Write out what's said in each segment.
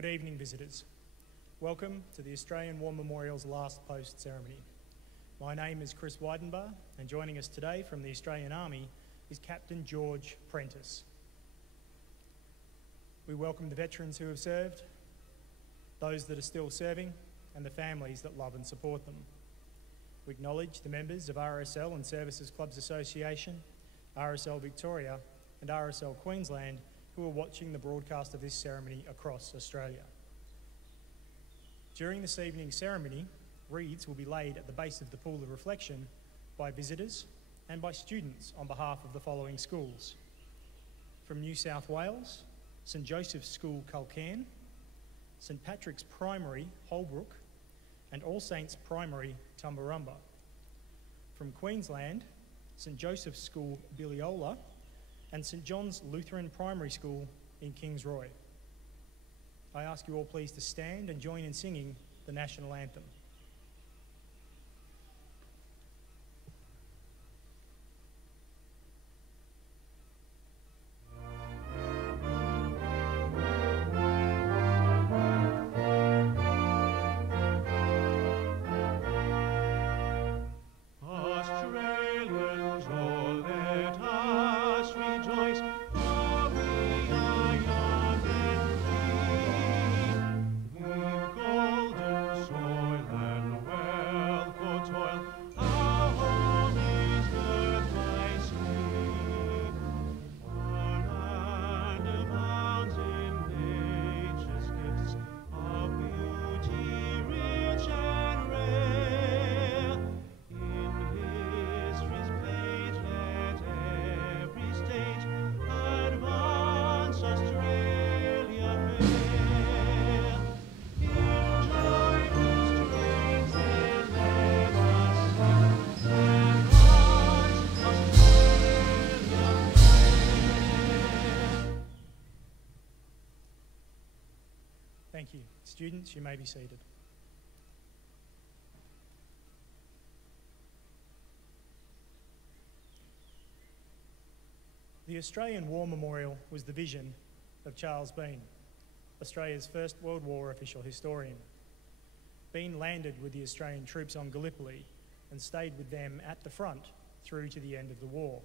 Good evening, visitors. Welcome to the Australian War Memorial's last post ceremony. My name is Chris Weidenbar, and joining us today from the Australian Army is Captain George Prentice. We welcome the veterans who have served, those that are still serving, and the families that love and support them. We acknowledge the members of RSL and Services Clubs Association, RSL Victoria, and RSL Queensland who are watching the broadcast of this ceremony across Australia. During this evening's ceremony, wreaths will be laid at the base of the pool of reflection by visitors and by students on behalf of the following schools. From New South Wales, St Joseph's School, Culcairn, St Patrick's Primary, Holbrook, and All Saints Primary, Tumbarumba. From Queensland, St Joseph's School, Billyola, and St John's Lutheran Primary School in Kingsroy. I ask you all please to stand and join in singing the National Anthem. Thank you. Students, you may be seated. The Australian War Memorial was the vision of Charles Bean, Australia's first World War official historian. Bean landed with the Australian troops on Gallipoli and stayed with them at the front through to the end of the war.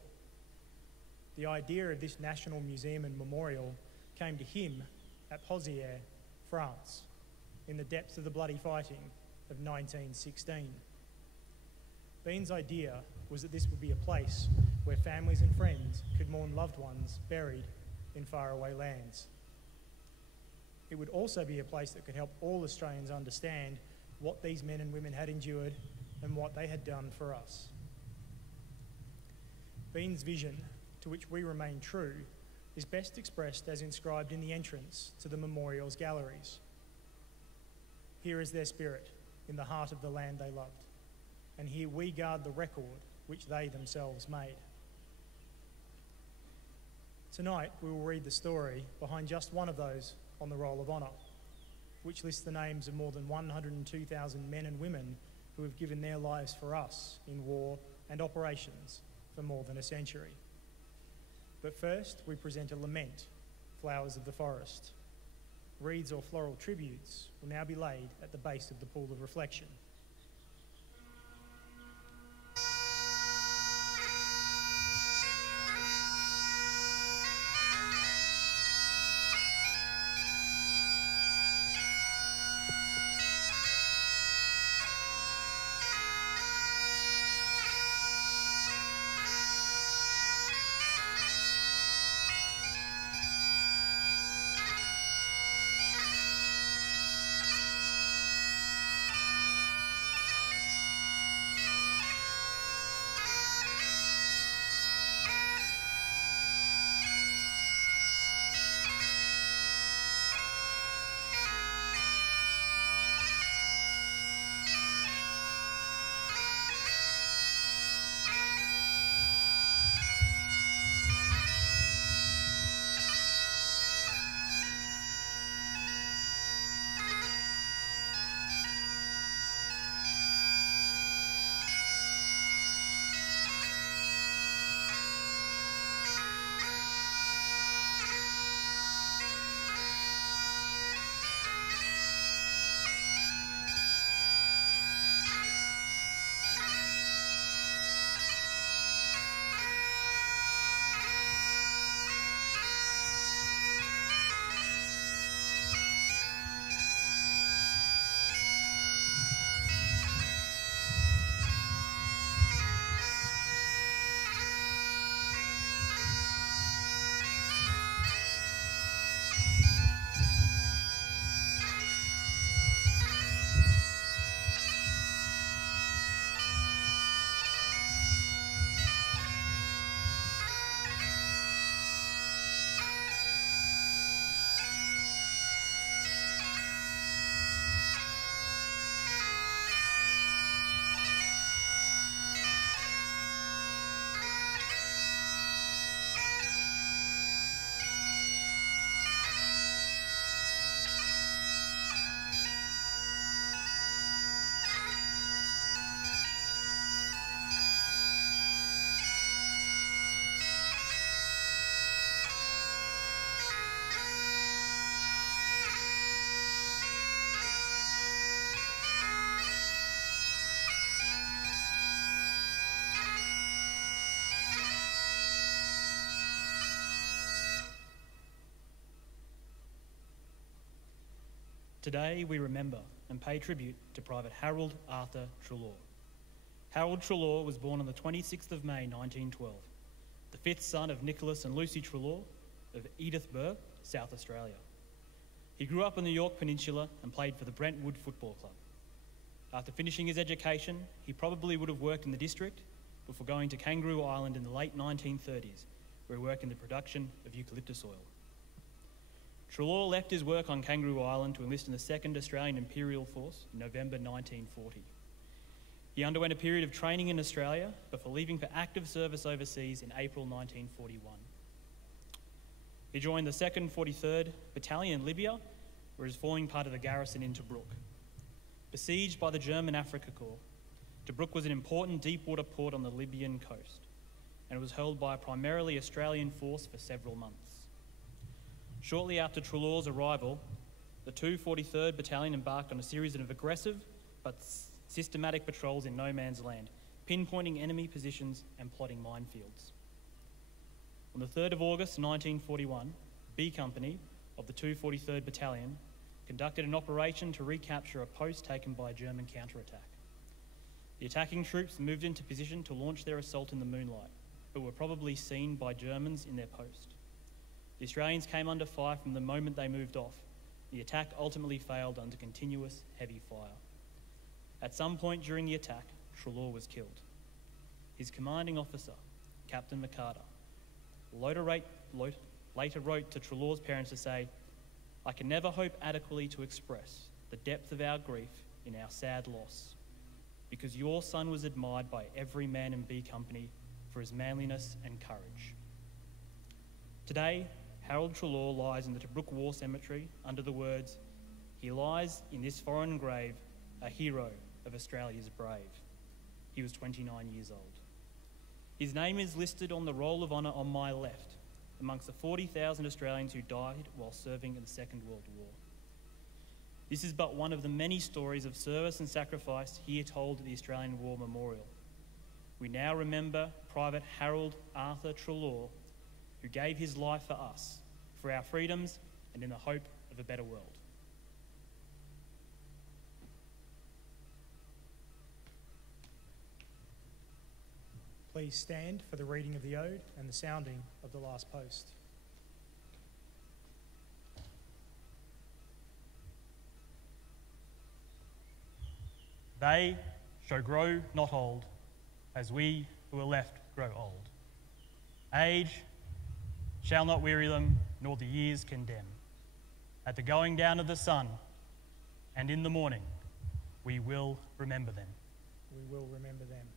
The idea of this National Museum and Memorial came to him at Pozières, France, in the depths of the bloody fighting of 1916. Bean's idea was that this would be a place where families and friends could mourn loved ones buried in faraway lands. It would also be a place that could help all Australians understand what these men and women had endured and what they had done for us. Bean's vision, to which we remain true, is best expressed as inscribed in the entrance to the memorial's galleries. Here is their spirit in the heart of the land they loved, and here we guard the record which they themselves made. Tonight we will read the story behind just one of those on the Roll of Honour, which lists the names of more than 102,000 men and women who have given their lives for us in war and operations for more than a century. But first, we present a lament, Flowers of the Forest. Wreaths or floral tributes will now be laid at the base of the pool of reflection. Today we remember and pay tribute to Private Harold Arthur Treloar. Harold Treloar was born on the 26th of May 1912, the fifth son of Nicholas and Lucy Treloar of Edithburgh, South Australia. He grew up on the York Peninsula and played for the Brentwood Football Club. After finishing his education, he probably would have worked in the district before going to Kangaroo Island in the late 1930s, where he worked in the production of eucalyptus oil. Treloar left his work on Kangaroo Island to enlist in the 2nd Australian Imperial Force in November 1940. He underwent a period of training in Australia before leaving for active service overseas in April 1941. He joined the 2nd 43rd Battalion in Libya, where he was forming part of the garrison in Tobruk. Besieged by the German Afrika Korps, Tobruk was an important deep-water port on the Libyan coast, and it was held by a primarily Australian force for several months. Shortly after Treloar's arrival, the 243rd Battalion embarked on a series of aggressive but systematic patrols in no man's land, pinpointing enemy positions and plotting minefields. On the 3rd of August 1941, B Company of the 243rd Battalion conducted an operation to recapture a post taken by a German counterattack. The attacking troops moved into position to launch their assault in the moonlight, but were probably seen by Germans in their post. The Australians came under fire from the moment they moved off. The attack ultimately failed under continuous heavy fire. At some point during the attack, Treloar was killed. His commanding officer, Captain McCarter, later wrote to Treloar's parents to say, "I can never hope adequately to express the depth of our grief in our sad loss, because your son was admired by every man in B Company for his manliness and courage." Today, Harold Treloar lies in the Tobruk War Cemetery under the words, "He lies in this foreign grave, a hero of Australia's brave." He was 29 years old. His name is listed on the Roll of Honour on my left, amongst the 40,000 Australians who died while serving in the Second World War. This is but one of the many stories of service and sacrifice here told at the Australian War Memorial. We now remember Private Harold Arthur Treloar, who gave his life for us, for our freedoms, and in the hope of a better world. Please stand for the reading of the ode and the sounding of the last post. They shall grow not old, as we who are left grow old. Age shall not weary them, nor the years condemn. At the going down of the sun, and in the morning, we will remember them. We will remember them.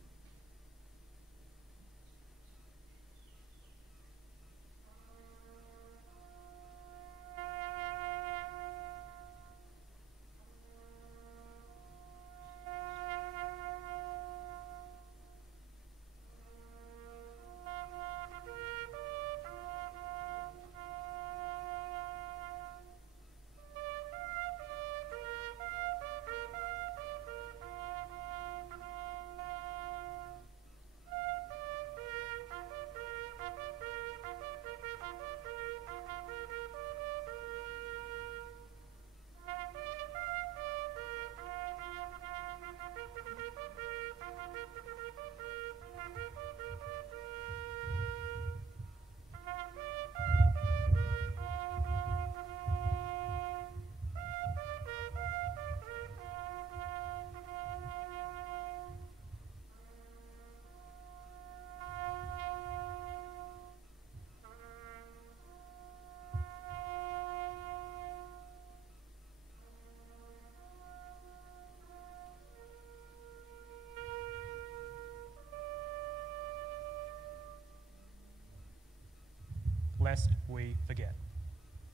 Lest we forget.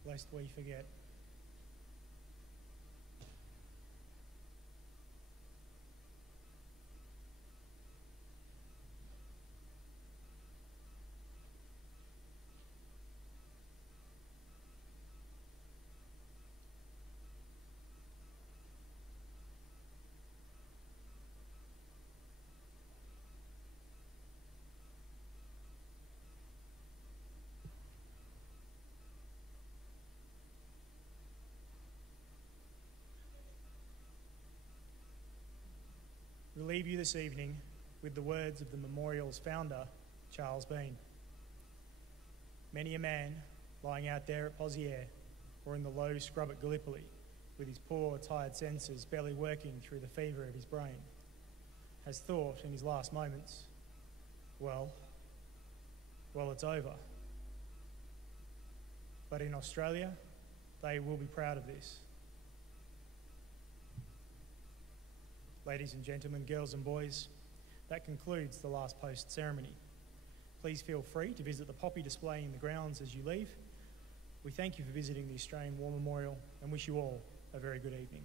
Lest we forget. leave you this evening with the words of the memorial's founder, Charles Bean. Many a man lying out there at Poziere or in the low scrub at Gallipoli with his poor, tired senses barely working through the fever of his brain has thought in his last moments, well, it's over. But in Australia, they will be proud of this. Ladies and gentlemen, girls and boys, that concludes the last post ceremony. Please feel free to visit the poppy display in the grounds as you leave. We thank you for visiting the Australian War Memorial and wish you all a very good evening.